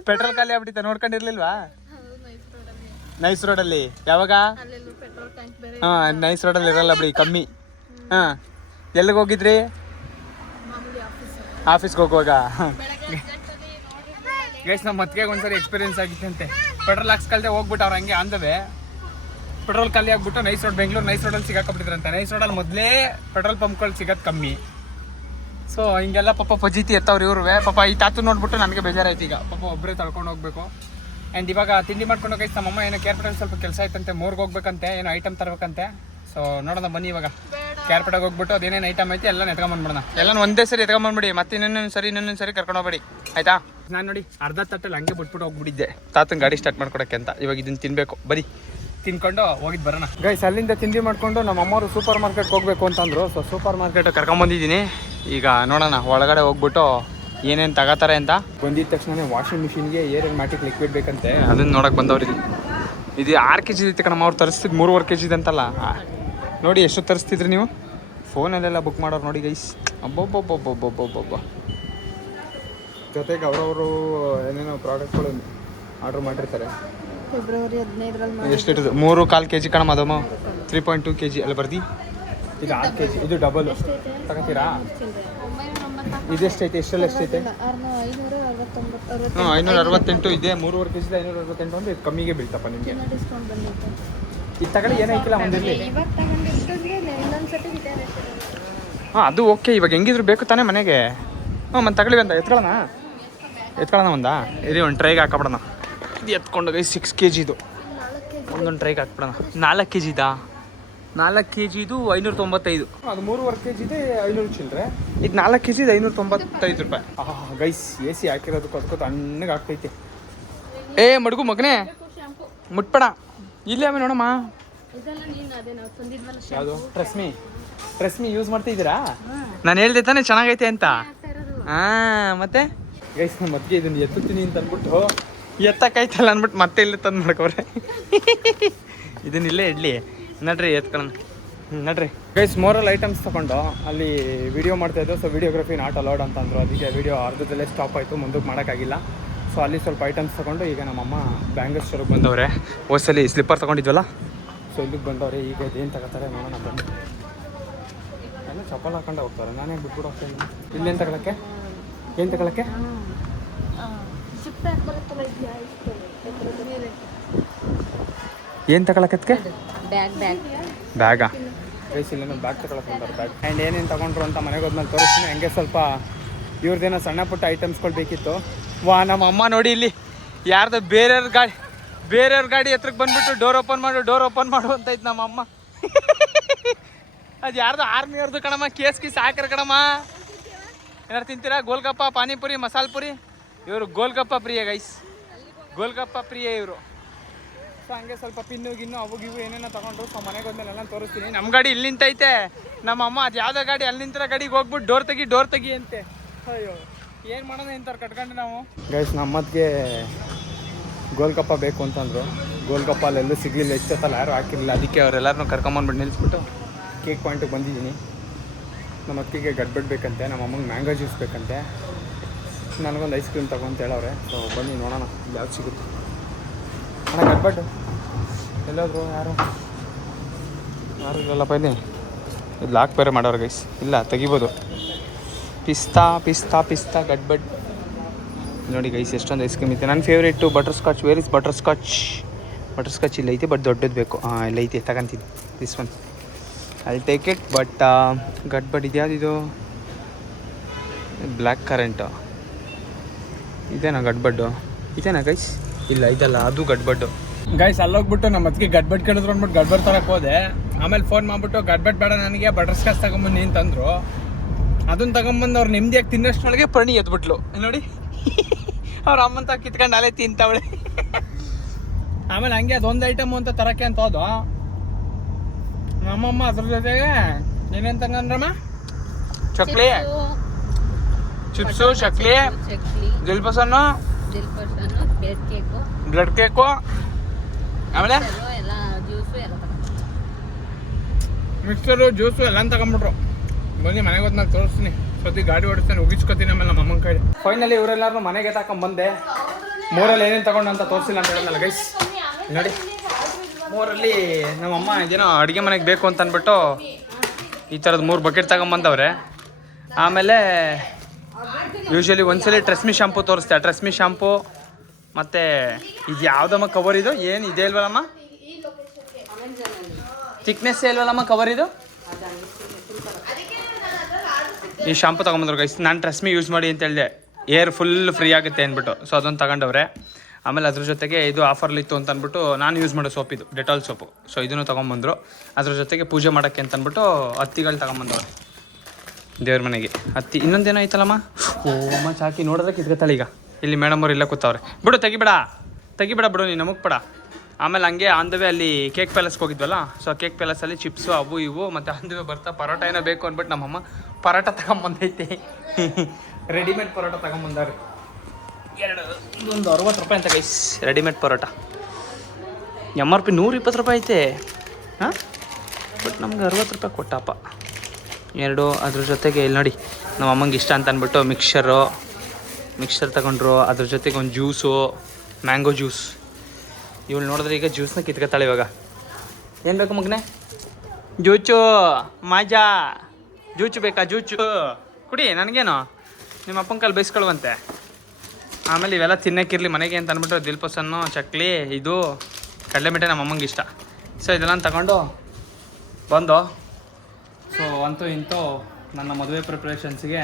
ಪೆಟ್ರೋಲ್ ಖಾಲಿ ಆಗ್ಬಿಟ್ಟಿತ್ತ, ನೋಡ್ಕೊಂಡಿರ್ಲಿಲ್ವಾ? ನೈಸ್ ರೋಡಲ್ಲಿ. ಯಾವಾಗ? ಹಾಂ, ನೈಸ್ ರೋಡಲ್ಲಿ ಇರಲ್ಲ ಬಿಡಿ, ಕಮ್ಮಿ. ಹಾಂ, ಎಲ್ಲಿಗೆ ಹೋಗಿದ್ರಿ? ಆಫೀಸ್ಗೆ ಹೋಗುವಾಗ. ಗೈಸ್ ನಮ್ಮ ಮತ್ತಿಗೆ ಒಂದ್ಸರಿ ಎಕ್ಸ್ಪೀರಿಯನ್ಸ್ ಆಗಿತ್ತಂತೆ. ಪೆಟ್ರೋಲ್ ಹಾಕ್ಸ್ಕಲ್ದೆ ಹೋಗ್ಬಿಟ್ಟು ಅವ್ರು ಹಂಗೆ ಅಂದವೆ ಪೆಟ್ರೋಲ್ ಖಾಲಿ ಆಗ್ಬಿಟ್ಟು ನೈಸ್ ರೋಡ್, ಬೆಂಗಳೂರು ನೈಸ್ ರೋಡಲ್ಲಿ ಸಿಗಾಕೊಬಿಟ್ಟಿದ್ರಂತೆ. ನೈಸ್ ರೋಡಲ್ಲಿ ಮೊದಲೇ ಪೆಟ್ರೋಲ್ ಪಂಪ್ಗಳು ಸಿಗೋದು ಕಮ್ಮಿ. ಸೊ ಹಿಂಗೆಲ್ಲ ಪಾಪ ಫಜೀತಿ ಎತ್ತವ್ರು ಇವ್ರುವೆ. ಪಾಪ ಈ ತಾತು ನೋಡ್ಬಿಟ್ಟು ನನಗೆ ಬೇಜಾರಾಯ್ತು. ಈಗ ಪಾಪ ಒಬ್ಬರೇ ತಳ್ಕೊಂಡು ಹೋಗ್ಬೇಕು. ಆ್ಯಂಡ್ ಇವಾಗ ತಿಂಡಿ ಮಾಡ್ಕೊಂಡು ಹೋಗೈತೆ ನಮ್ಮಮ್ಮ. ಏನೋ ಕೇರ್ಪೇಟೆಯಲ್ಲಿ ಸ್ವಲ್ಪ ಕೆಲಸ ಆಯ್ತಂತೆ, ಮೂರ್ಗೆ ಹೋಗ್ಬೇಕಂತೆ, ಏನೋ ಐಟಮ್ ತರಬೇಕಂತೆ. ಸೊ ನೋಡೋಣ ಬನ್ನಿ, ಇವಾಗ ಕೇರ್ಪೇಟೆಗೆ ಹೋಗ್ಬಿಟ್ಟು ಅದೇನೇನು ಐಟಮ್ ಐತಿ ಎಲ್ಲ ಎತ್ಕೊಂಬಂದ್ಬಿಡೋಣ. ಎಲ್ಲ ಒಂದೇ ಸರಿ ಎತ್ಕೊಂಬಂದ್ಬಿಡಿ, ಮತ್ತೆ ಇನ್ನೊಂದು ಸರಿ ಕರ್ಕೊಂಡು ಹೋಗ್ಬೇಡಿ ಆಯ್ತಾ? ನಾನು ನೋಡಿ ಅರ್ಧ ತಟ್ಟಲ್ಲಿ ಹಂಗೆ ಬಿಟ್ಬಿಟ್ಟು ಹೋಗ್ಬಿಟ್ಟಿದ್ದೆ ತಾತನ ಗಾಡಿ ಸ್ಟಾರ್ಟ್ ಮಾಡ್ಕೊಡಕ್ಕೆ ಅಂತ. ಇವಾಗ ಇದನ್ನು ತಿನ್ನಬೇಕು, ಬರೀ ತಿನ್ಕೊಂಡು ಹೋಗಿದ್ದು ಬರೋಣ ಗೈಸ್. ಅಲ್ಲಿಂದ ತಿಂಡಿ ಮಾಡಿಕೊಂಡು ನಮ್ಮ ಅಮ್ಮವರು ಸೂಪರ್ ಮಾರ್ಕೆಟ್ಗೆ ಹೋಗ್ಬೇಕು ಅಂತಂದರು. ಸೊ ಸೂಪರ್ ಮಾರ್ಕೆಟ್ ಕರ್ಕೊಂಬಂದಿದ್ದೀನಿ. ಈಗ ನೋಡೋಣ ಒಳಗಡೆ ಹೋಗ್ಬಿಟ್ಟು ಏನೇನು ತಗೋತಾರೆ ಅಂತ. ಬಂದಿದ್ದ ತಕ್ಷಣ ವಾಷಿಂಗ್ ಮಿಷಿನ್ಗೆ ಏರ್ ಮ್ಯಾಟಿಕ್ ಲಿಕ್ವಿಡ್ ಬೇಕಂತೆ, ಅದನ್ನು ನೋಡೋಕೆ ಬಂದವ್ರು. ಇದು 6 kg ಇತ್ತು ಕಣಮ್ಮ, ಅವ್ರು ತರಿಸ್ತಿದ್ದು 3.5 kg ಅಂತಲ್ಲ. ನೋಡಿ ಎಷ್ಟು ತರಿಸ್ತಿದ್ರಿ ನೀವು, ಫೋನಲ್ಲೆಲ್ಲ ಬುಕ್ ಮಾಡೋರು ನೋಡಿ ಗೈಸ್. ಅಬ್ಬೊಬ್ಬೊಬ್ಬೊಬ್ಬೊಬ್ಬೊಬ್ಬೊಬ್ಬ. ಜೊತೆಗೆ ಅವರವರು ಏನೇನೋ ಪ್ರಾಡಕ್ಟ್ಗಳು ಆರ್ಡ್ರ್ ಮಾಡಿರ್ತಾರೆ. ಫೆಬ್ರವರಿ 15ರಲ್ಲಿ ಎಷ್ಟಿರೋದು? 3.25 kg ಕಣಮ್ಮ, ಅದಮ್ಮ 3.2 kg ಅಲ್ಲಿ ಬರ್ದಿ. ಇದು 6 kg, ಇದು ಡಬಲ್ ತಗೋತೀರಾ? ಇದೆಷ್ಟೈತೆ? ಎಷ್ಟೆಲ್ಲ ಎಷ್ಟೈತೆ? 568 ಇದೆ. 3.5 kg 568 ಅಂದರೆ ಇದು ಕಮ್ಮಿಗೆ ಬೀಳ್ತಪ್ಪ ನಿಮಗೆ. ಇದು ತಗೊಳ್ಳಿ, ಏನಾಯ್ತಿಲ್ಲ ಒಂದಿರಲಿ. ಹಾಂ ಅದು ಓಕೆ, ಇವಾಗ ಹೆಂಗಿದ್ರು ಬೇಕು ತಾನೇ ಮನೆಗೆ. ಹಾಂ ಮತ್ತೆ ತಗೊಳ್ಳಿ ಅಂತ ಎತ್ಕೊಳ್ಳೋಣ ಒಂದಾ? ಇರಿ ಒಂದು ಟ್ರೈಗೆ ಹಾಕಬಿಡೋಣ. ಇದು ಎತ್ಕೊಂಡು 6 kg ಇದು ಒಂದೊಂದು ಟ್ರೈಗೆ ಹಾಕ್ಬಿಡೋಣ. 4 kg ಇದಾ? 4 kg ಇದು 595. ಅದು 3.5 kg ಇದೆ 500 ಚಿಲ್ಲರೆ. ಇದು 4 kg ಇದು 595 ರೂಪಾಯಿ. ಗೈಸ್ AC ಹಾಕಿರೋದಕ್ಕೆ ಅದಕ್ಕೆ ತಣ್ಣಗೆ ಆಗ್ತೈತೆ. ಏ ಮಡುಗು ಮಗನೇ ಮುಟ್ಬೇಡ, ಇಲ್ಲೇ ಆಮೇಲೆ ನೋಡಮ್ಮ. ಯಾವುದು? ಟ್ರೆಸ್ಮಿ ಯೂಸ್ ಮಾಡ್ತಿದ್ದೀರಾ? ನಾನು ಹೇಳ್ದೆ ತಾನೇ ಚೆನ್ನಾಗೈತೆ ಅಂತ. ಹಾಂ ಮತ್ತೆ ಗೈಸ್ ನಮ್ಮ ಮತ್ತಿಗೆ ಇದನ್ನು ಎತ್ತುತ್ತೀನಿ ಅಂತ ಅಂದ್ಬಿಟ್ಟು ಎತ್ತಕ್ಕಾಯ್ತಲ್ಲ ಅಂದ್ಬಿಟ್ಟು ಮತ್ತೆ ಇಲ್ಲೇ ತಂದು ಮಾಡ್ಕೋರೆ. ಇದನ್ನ ಇಲ್ಲೇ ಇಡ್ಲಿ ನಡ್ರಿ ಎತ್ಕೊಳ್ಳೋಣ. ನಡ್ರಿ ಗೈಸ್, ಮೋರಲ್ ಐಟಮ್ಸ್ ತೊಗೊಂಡು ಅಲ್ಲಿ ವಿಡಿಯೋ ಮಾಡ್ತಾಯಿದ್ದು. ಸೊ ವಿಡಿಯೋಗ್ರಫಿ ನಾಟ್ ಅಲೌಡ್ ಅಂತಂದರು, ಅದಕ್ಕೆ ವಿಡಿಯೋ ಅರ್ಧದಲ್ಲೇ ಸ್ಟಾಪ್ ಆಯಿತು, ಮುಂದಕ್ಕೆ ಮಾಡೋಕ್ಕಾಗಿಲ್ಲ. ಸೊ ಅಲ್ಲಿ ಸ್ವಲ್ಪ ಐಟಮ್ಸ್ ತೊಗೊಂಡು ಈಗ ನಮ್ಮಮ್ಮ ಬ್ಯಾಂಗಲ್ ಸ್ಟೋರಿಗೆ ಬಂದವ್ರೆ. ಹೋಸಲಿ ಸ್ಲಿಪ್ಪರ್ ತೊಗೊಂಡಿದ್ವಲ್ಲ, ಸೊ ಇಲ್ಲಿಗೆ ಬಂದವ್ರೆ. ಈಗ ಇದೇನು ತಗೋತಾರೆ ನೋಡೋಣ ಬನ್ನಿ. ಎಲ್ಲ ಚಪ್ಪಲ್ ಹಾಕೊಂಡು ಹೋಗ್ತಾರೆ, ನಾನೇ ಬಿಟ್ಬಿಟ್ಟು ಹೋಗ್ತೀನಿ. ಇಲ್ಲೇನು ತಗೊಳಕ್ಕೆ? ಏನು ತಗೊಳಕ್ಕೆ? ಏನು ತಗೊಳಕ್ಕೆ? ಬ್ಯಾಗಾ? ಗೈಸ್ ಇಲ್ಲೇನೋ ಬ್ಯಾಗ್ ತಗೊಳಕ್ಕೆ ಬಂದಾರೆ. ಬ್ಯಾಗ್ ಆ್ಯಂಡ್ ಏನೇನು ತೊಗೊಂಡ್ರು ಅಂತ ಮನೆಗೆ ಹೋದ್ಮೇಲೆ ತೋರಿಸ್ತೀನಿ. ಹಂಗೆ ಸ್ವಲ್ಪ ಇವ್ರದ್ದೇನೋ ಸಣ್ಣ ಪುಟ್ಟ ಐಟಮ್ಸ್ಗಳು ಬೇಕಿತ್ತು. ವಾ ನಮ್ಮ ಅಮ್ಮ ನೋಡಿ ಇಲ್ಲಿ ಯಾರ್ದು ಬೇರೆಯವ್ರ ಗಾಡಿ ಹತ್ರಕ್ಕೆ ಬಂದ್ಬಿಟ್ಟು ಡೋರ್ ಓಪನ್ ಮಾಡು ಅಂತ ಇತ್ತು ನಮ್ಮ ಅಮ್ಮ. ಅದು ಯಾರ್ದು ಆರ್ಮಿಯವ್ರದ್ದು ಕಣಮ್ಮ. ಕೇಸ್ ಹಾಕಿರ ಕಣಮ್ಮ. ಏನಾರು ತಿಂತೀರಾ? ಗೋಲ್ಗಪ್ಪ, ಪಾನಿಪುರಿ, ಮಸಾಲೆ ಪುರಿ. ಇವರು ಗೋಲ್ಗಪ್ಪ ಪ್ರಿಯ ಗೈಸ್, ಗೋಲ್ಗಪ್ಪ ಪ್ರಿಯ ಇವರು. ಸೊ ಹಂಗೆ ಸ್ವಲ್ಪ ಪಿನ್ನು ಗಿನ್ನು ಅವು ಇವು ಏನೇನೋ ತೊಗೊಂಡ್ರು. ಸೊ ಮನೆಗೆ ಹೋದ್ಮೇಲೆ ಎಲ್ಲ ತೋರಿಸ್ತೀನಿ. ನಮ್ಮ ಗಾಡಿ ಇಲ್ಲಿ ನಿಂತೈತೆ. ನಮ್ಮ ಅಮ್ಮ ಅದು ಯಾವುದೋ ಗಾಡಿ ಅಲ್ಲಿ ನಿಂತಿರೋ ಗಾಡಿಗೆ ಹೋಗ್ಬಿಟ್ಟು ಡೋರ್ ತೆಗಿ ಅಂತೆ. ಅಯ್ಯೋ ಏನು ಮಾಡೋಣ ಇಂಥವ್ರು ಕಟ್ಕೊಂಡು ನಾವು. ಗೈಸ್ ನಮ್ಮತ್ತಿಗೆ ಗೋಲ್ಗಪ್ಪ ಬೇಕು ಅಂತಂದರು. ಗೋಲ್ಗಪ್ಪ ಅಲ್ಲೆಲ್ಲೂ ಸಿಗಲಿಲ್ಲ, ಎಷ್ಟೊತ್ತಲ್ಲ ಯಾರು ಹಾಕಿರಲಿಲ್ಲ. ಅದಕ್ಕೆ ಅವರೆಲ್ಲರನ್ನೂ ಕರ್ಕೊಂಬಂದ್ಬಿಟ್ಟು ನಿಲ್ಲಿಸ್ಬಿಟ್ಟು ಕೇಕ್ ಪಾಯಿಂಟಿಗೆ ಬಂದಿದ್ದೀನಿ. ನಮ್ಮ ಅತ್ತಿಗೆ ಗಡ್ಬಡ್ ಬೇಕಂತೆ, ನಮ್ಮ ಅಮ್ಮಂಗೆ ಮ್ಯಾಂಗೋ ಜ್ಯೂಸ್ ಬೇಕಂತೆ, ನನಗೊಂದು ಐಸ್ ಕ್ರೀಮ್ ತಗೊಂತ ಹೇಳವ್ರೆ. ಸೊ ಬನ್ನಿ ನೋಡೋಣ ಯಾವ್ದು ಸಿಗುತ್ತೆ. ಅಣ್ಣ ಗಡ್ಬಡ್ ಎಲ್ಲೋದ್ರು? ಯಾರು ಇಲ್ಲಲ್ಲಪ್ಪ. ಇಲ್ಲಿ ಇದು ಲಾಕ್ ಬೇರೆ ಮಾಡೋರು ಗೈಸ್. ಇಲ್ಲ ತೆಗಿಬೋದು. ಪಿಸ್ತಾ ಗಡ್ಬಡ್ ನೋಡಿ ಗೈಸ್, ಎಷ್ಟೊಂದು ಐಸ್ ಕ್ರೀಮ್ ಐತೆ. ನನ್ನ favourite butterscotch. Where is butterscotch? ಇಲ್ಲ ಐತೆ, ಬಟ್ ದೊಡ್ಡದು ಬೇಕು. ಹಾಂ ಇಲ್ಲ ಐತೆ, ತಗೊಂತೀನಿ this one. I take it. But ಗಡ್ಬಡ್ ಇದ್ಯಾವುದಿದು? ಬ್ಲ್ಯಾಕ್ ಕರೆಂಟು ಇದೇನಾ ಗಡ್ಬಡ್ಡು? ಇದೇನಾ ಗೈಸ್? ಇಲ್ಲ ಇದಲ್ಲ, ಅದು ಗಡ್ಬಡ್ಡು. ಗೈಸ್ ಅಲ್ಲೋಗ್ಬಿಟ್ಟು ನಮ್ಮ ಅದಕ್ಕೆ ಗಡ್ಬಡ್ ಕೇಳಿದ್ರು ಅಂದ್ಬಿಟ್ಟು ಗಡ್ಬಡ್ ತರಕ್ಕೆ ಹೋದೆ. ಆಮೇಲೆ ಫೋನ್ ಮಾಡ್ಬಿಟ್ಟು ಗಡ್ಬಡ್ ಬೇಡ ನನಗೆ ಬಟರ್ ಸ್ಕಾಚ್ ತಗೊಂಬನ್ನಿ ಅಂತಂದ್ರು. ಅದನ್ನ ತಗೊಂಬಂದು ಅವ್ರು ನೆಮ್ಮದಿಯಾಗಿ ತಿನ್ನೋಷ್ಟ್ರೊಳಗೆ ಪರ್ಣಿ ಎದ್ಬಿಟ್ಲು ನೋಡಿ. ಅವ್ರ ಅಮ್ಮಂತ ಕಿತ್ಕೊಂಡು ಅಲ್ಲೇ ತಿಂತವಳೆ. ಆಮೇಲೆ ಹಂಗೆ ಅದೊಂದು ಐಟಮ್ ಅಂತ ತರಕ್ಕೆ ಅಂತ ಹೋದ. ನಮ್ಮಮ್ಮ ಅದ್ರ ಜೊತೆಗೆ ಏನೇನು ತಗೊಂಡ್ರಮ್ಮ? ಚಕ್ಲಿ, ಚಿಪ್ಸು, ಚಕ್ಲಿ, ದಿಲ್ಪಸನ್ನು, ಬ್ಲಡ್ ಕೇಕು, ಆಮೇಲೆ ಮಿಕ್ಸರು, ಜ್ಯೂಸು ಎಲ್ಲ ತಗೊಂಡ್ಬಿಟ್ರು. ಬನ್ನಿ ಮನೆಗೆ ಹೋದ್ ನಾನು ತೋರಿಸ್ತೀನಿ. ಸತಿ ಗಾಡಿ ಓಡಿಸ್ತಾನೆ, ಉಗಿಸ್ಕೊತೀನಿ ಆಮೇಲೆ ನಮ್ಮ ಅಮ್ಮನ ಕೈ. ಫೈನಲಿ ಇವರೆಲ್ಲರೂ ಮನೆಗೆ ತಗೊಂಡ್ಬಂದೆ. ಮೂರಲ್ಲಿ ಏನೇನು ತಗೊಂಡು ಅಂತ ತೋರಿಸಿಲ್ಲ ಅಂತ ಹೇಳಿದ್ನಲ್ಲ ಗೈಸ್. ನೋಡಿ, ಮೂರಲ್ಲಿ ನಮ್ಮಮ್ಮ ಇದೇನೋ ಅಡುಗೆ ಮನೆಗೆ ಬೇಕು ಅಂತ ಅಂದ್ಬಿಟ್ಟು ಈ ಥರದ್ದು 3 ಬಕೆಟ್ ತಗೊಂಬಂದವ್ರೆ. ಆಮೇಲೆ ಯೂಶ್ವಲಿ ಒಂದ್ಸಲಿ ಟ್ರೆಸ್ಮಿ ಶಾಂಪು ತೋರಿಸ್ತೆ. ಟ್ರೆಸ್ಮಿ ಶಾಂಪು ಮತ್ತು ಇದು ಯಾವುದಮ್ಮ ಕವರ್ ಇದು? ಏನು ಇದೆ ಇಲ್ವಲ್ಲಮ್ಮ? ಥಿಕ್ನೆಸ್ ಇಲ್ವಲ್ಲಮ್ಮ ಕವರ್ ಇದು? ಈ ಶಾಂಪು ತೊಗೊಂಬಂದ್ರು ಗೈಸ್. ನಾನು ಟ್ರೆಸ್ಮಿ ಯೂಸ್ ಮಾಡಿ ಅಂತ ಹೇಳಿದೆ, ಏರ್ ಫುಲ್ ಫ್ರೀ ಆಗುತ್ತೆ ಅಂದ್ಬಿಟ್ಟು. ಸೊ ಅದೊಂದು ತಗೊಂಡವ್ರೆ. ಆಮೇಲೆ ಅದ್ರ ಜೊತೆಗೆ ಇದು ಆಫರ್ಲಿತ್ತು ಅಂತ ಅಂದ್ಬಿಟ್ಟು ನಾನು ಯೂಸ್ ಮಾಡೋ ಸೋಪ್ ಇದು ಡೆಟಾಲ್ ಸೋಪು. ಸೊ ಇದನ್ನು ತೊಗೊಂಬಂದರು. ಅದ್ರ ಜೊತೆಗೆ ಪೂಜೆ ಮಾಡೋಕ್ಕೆ ಅಂತ ಅಂದ್ಬಿಟ್ಟು ಹತ್ತಿಗಳು ತಗೊಂಬಂದವ್ರೆ ದೇವ್ರ ಮನೆಗೆ. ಹತ್ತಿ ಇನ್ನೊಂದೇನೋ ಐತಲ್ಲಮ್ಮ, ಓ ಅಮ್ಮ ಚಾಕಿ ನೋಡಿದ್ರೆ ಕಿತ್ಕೊತಾಳೆ ಈಗ. ಇಲ್ಲಿ ಮೇಡಮ್ ಅವ್ರು ಇಲ್ಲ ಕೂತವ್ರೆ. ಬಿಡು ತೆಗಿಬೇಡ ಬಿಡು ನೀನು ನಮಗೆ ಬೇಡ. ಆಮೇಲೆ ಹಂಗೆ ಆನ್ ದ ವೇ ಅಲ್ಲಿ ಕೇಕ್ ಪ್ಯಾಲೇಸ್ಗೆ ಹೋಗಿದ್ವಲ್ಲ. ಸೊ ಕೇಕ್ ಪ್ಯಾಲೇಸಲ್ಲಿ ಚಿಪ್ಸು ಅವು ಇವು ಮತ್ತು ಆನ್ ದ ವೇ ಬರ್ತಾ ಪರೋಟ ಏನೋ ಬೇಕು ಅಂದ್ಬಿಟ್ಟು ನಮ್ಮಮ್ಮ ಪರೋಟ ತಗೊಂಬಂದೈತೆ. ರೆಡಿಮೇಡ್ ಪರೋಟ ತಗೊಂಬಂದವ್ರೆ. ಇದೊಂದು 60 ರೂಪಾಯಿ ಅಂತ ಗೈಸ್ ರೆಡಿಮೇಡ್ ಪರೋಟ. MRP 120 ರೂಪಾಯಿ ಐತೆ. ಹಾಂ, ಬಟ್ ನಮ್ಗೆ 60 ರೂಪಾಯಿ ಕೊಟ್ಟಪ್ಪ 2. ಅದ್ರ ಜೊತೆಗೆ ಇಲ್ಲಿ ನೋಡಿ ನಮ್ಮ ಅಮ್ಮಂಗೆ ಇಷ್ಟ ಅಂತ ಅಂದ್ಬಿಟ್ಟು ಮಿಕ್ಸರ್ ತಗೊಂಡ್ರು. ಅದ್ರ ಜೊತೆಗೆ ಒಂದು ಜ್ಯೂಸು, ಮ್ಯಾಂಗೋ ಜ್ಯೂಸ್. ಇವಳು ನೋಡಿದ್ರೆ ಈಗ ಜ್ಯೂಸ್ನ ಕಿತ್ಕೊತಾಳೆ ಇವಾಗ. ಏನು ಬೇಕು ಮಗನೇ? ಜ್ಯೂಚು ಮಾಜಾ, ಜ್ಯೂಚು ಬೇಕಾ? ಜ್ಯೂಚು ಕುಡಿ, ನನಗೇನು ನಿಮ್ಮ ಅಪ್ಪನ ಕಾಲು ಬೈಸ್ಕೊಳ್ವಂತೆ. ಆಮೇಲೆ ಇವೆಲ್ಲ ತಿನ್ನಕ್ಕಿರಲಿ ಮನೆಗೆ ಅಂತ ಅಂದ್ಬಿಟ್ಟು ದಿಲ್ಪಸನ್ನು, ಚಕ್ಲಿ, ಇದು ಕಡಲೆ ಮಿಠಾಯಿ ನಮ್ಮ ಅಮ್ಮಂಗೆ ಇಷ್ಟ. ಸೊ ಇದೆಲ್ಲ ತಗೊಂಡು ಬಂದು. ಸೊ ಅಂತೂ ಇಂತೂ ನನ್ನ ಮದುವೆ ಪ್ರಿಪ್ರೇಷನ್ಸಿಗೆ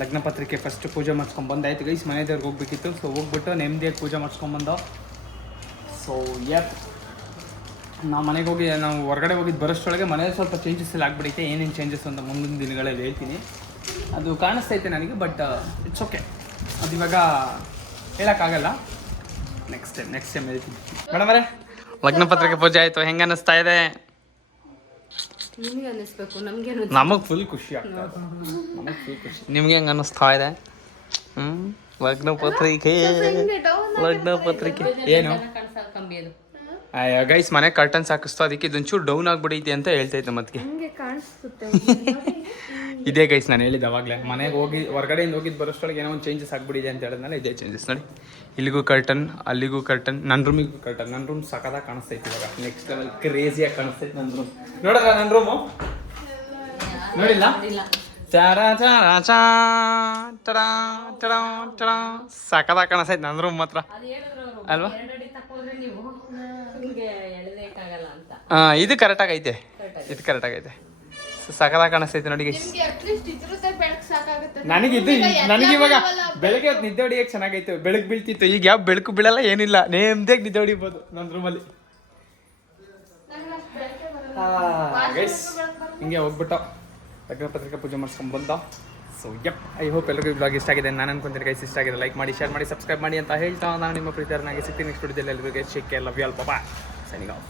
ಲಗ್ನ ಪತ್ರಿಕೆ ಫಸ್ಟ್ ಪೂಜೆ ಮಾಡಿಸ್ಕೊಂಡ್ಬಂದಾಯ್ತು ಗೈಸ್. ಮನೆ ದೇವ್ರಿಗೆ ಹೋಗ್ಬೇಕಿತ್ತು. ಸೊ ಹೋಗ್ಬಿಟ್ಟು ನೆಮ್ಮದಿಯಾಗಿ ಪೂಜೆ ಮಾಡಿಸ್ಕೊಂಡ್ಬಂದು. ಸೊ ನಾವು ಮನೆಗೆ ಹೋಗಿ ನಾವು ಹೊರಗಡೆ ಹೋಗಿದ್ದು ಬರೋಷ್ಟೊಳಗೆ ಮನೇಲಿ ಸ್ವಲ್ಪ ಚೇಂಜಸ್ ಎಲ್ಲ ಆಗ್ಬಿಡೈತೆ. ಏನೇನು ಚೇಂಜಸ್ ಅಂತ ಮುಂದಿನ ದಿನಗಳಲ್ಲಿ ಹೇಳ್ತೀನಿ. ಅದು ಕಾಣಿಸ್ತೈತೆ ನನಗೆ, ಬಟ್ ಇಟ್ಸ್ ಓಕೆ. ಅದು ಇವಾಗ ಹೇಳೋಕ್ಕಾಗಲ್ಲ. ನೆಕ್ಸ್ಟ್ ಟೈಮ್ ಹೇಳ್ತೀನಿ. ಮೇಡಮ್ ಅವರೇ, ಲಗ್ನ ಪತ್ರಿಕೆ ಪೂಜೆ ಆಯಿತು, ಹೆಂಗೆ ಅನ್ನಿಸ್ತಾ ಇದೆ? ನಮಗೆ ಫುಲ್ ಖುಷಿ ಆಗ್ತದೆ. ನಿಮ್ಗೆ ಹೆಂಗೆ ಅನ್ನಿಸ್ತಾ ಇದೆ? ಲಗ್ನ ಪತ್ರಿಕೆ ಏನು ಗೈಸ್ ಮನೆ ಕರ್ಟನ್ಸ್ ಹಾಕಿಸ್ತು, ಅದಕ್ಕೆ ಇದೊಂಚೂರು ಡೌನ್ ಆಗ್ಬಿಡೈತಿ ಅಂತ ಹೇಳ್ತೈತೆ ಮತ್ತೆ. ಇದೇ ಗೈಸ್ ನಾನು ಹೇಳಿದ್ದು ಅವಾಗಲೇ. ಮನೆಗೆ ಹೋಗಿ ಹೊರಗಡೆಯಿಂದ ಹೋಗಿದ್ದು ಬರೋಷ್ಟೊಳಗೆ ಏನೋ ಒಂದು ಚೇಂಜಸ್ ಆಗ್ಬಿಟ್ಟಿದೆ ಅಂತ ಹೇಳಿದ್ನಲ್ಲ, ಇದೇ ಚೇಂಜಸ್ ನೋಡಿ. ಇಲ್ಲಿಗೂ ಕರ್ಟನ್, ಅಲ್ಲಿಗೂ ಕರ್ಟನ್, ನನ್ನ ರೂಮಿಗೂ ಕರ್ಟನ್. ನನ್ನ ರೂಮ್ ಸಖತ್ತಾಗಿ ಕಾಣಿಸ್ತೈತಿ ಇವಾಗ. ನೆಕ್ಸ್ಟ್ ಲೆವೆಲ್ ಕ್ರೇಜಿಯಾಗಿ ಕಾಣಿಸ್ತೈತೆ ನನ್ನ ರೂಮ್. ನೋಡಲ್ಲ ನನ್ನ ರೂಮು? ನೋಡಿಲ್ಲ? ಸಖತ್ತಾಗಿ ಕಾಣಿಸ್ತೈತೆ ನನ್ನ ರೂಮ್ ಮಾತ್ರ ಅಲ್ವಾ? ಇದು ಕರೆಕ್ಟಾಗೈತೆ, ಇದು ಕರೆಕ್ಟಾಗೈತೆ. ಸಖತ್ತಾಗಿ ಕಾಣಿಸ್ತೈತೆ ನೋಡಿ ಗೈಸ್. ನನಗೆ ಇವಾಗ ಬೆಳಗ್ಗೆ ಹೊತ್ತು ನಿದ್ದೆ ಹೊಡಿಯಕ್ಕೆ ಚೆನ್ನಾಗೈತೆ. ಬೆಳಕು ಬೀಳ್ತಿತ್ತು, ಈಗ ಯಾವ ಬೆಳಕು ಬೀಳಲ್ಲ, ಏನಿಲ್ಲ, ನೇಮ್ದಿಯಾಗಿ ನಿದ್ದೆ ಹೊಡಿಬೋದು ನನ್ನ ರೂಮಲ್ಲಿ. ಗೈಸ್ ಹಿಂಗೆ ಹೋಗ್ಬಿಟ್ಟು ಲಗ್ನ ಪತ್ರಿಕೆ ಪೂಜೆ ಮಾಡ್ಸ್ಕೊಂಡು ಬಂದ. ಸೊ ಐ ಹೋಪ್ ಎಲ್ಲರಿಗೂ ಬ್ಲಾಗ್ ಇಷ್ಟ ಆಗಿದೆ ನಾನು ಅನ್ಕೊಂತೀನಿ ಗೈಸ್. ಇಷ್ಟ ಆಗಿದೆ ಲೈಕ್ ಮಾಡಿ, ಶೇರ್ ಮಾಡಿ, ಸಬ್ಸ್ಕ್ರೈಬ್ ಮಾಡಿ ಅಂತ ಹೇಳ್ತಾ ನಾನು ನಿಮ್ಮ ಪ್ರೀತಿಯರನ್ನಾಗಿ ಸಿಗ್ತೀನಿ ನೆಕ್ಸ್ಟ್ ವಿಡಿಯೋದಲ್ಲಿ. ಎಲ್ಲರಿಗೂ take care, love you all, bye, signing of.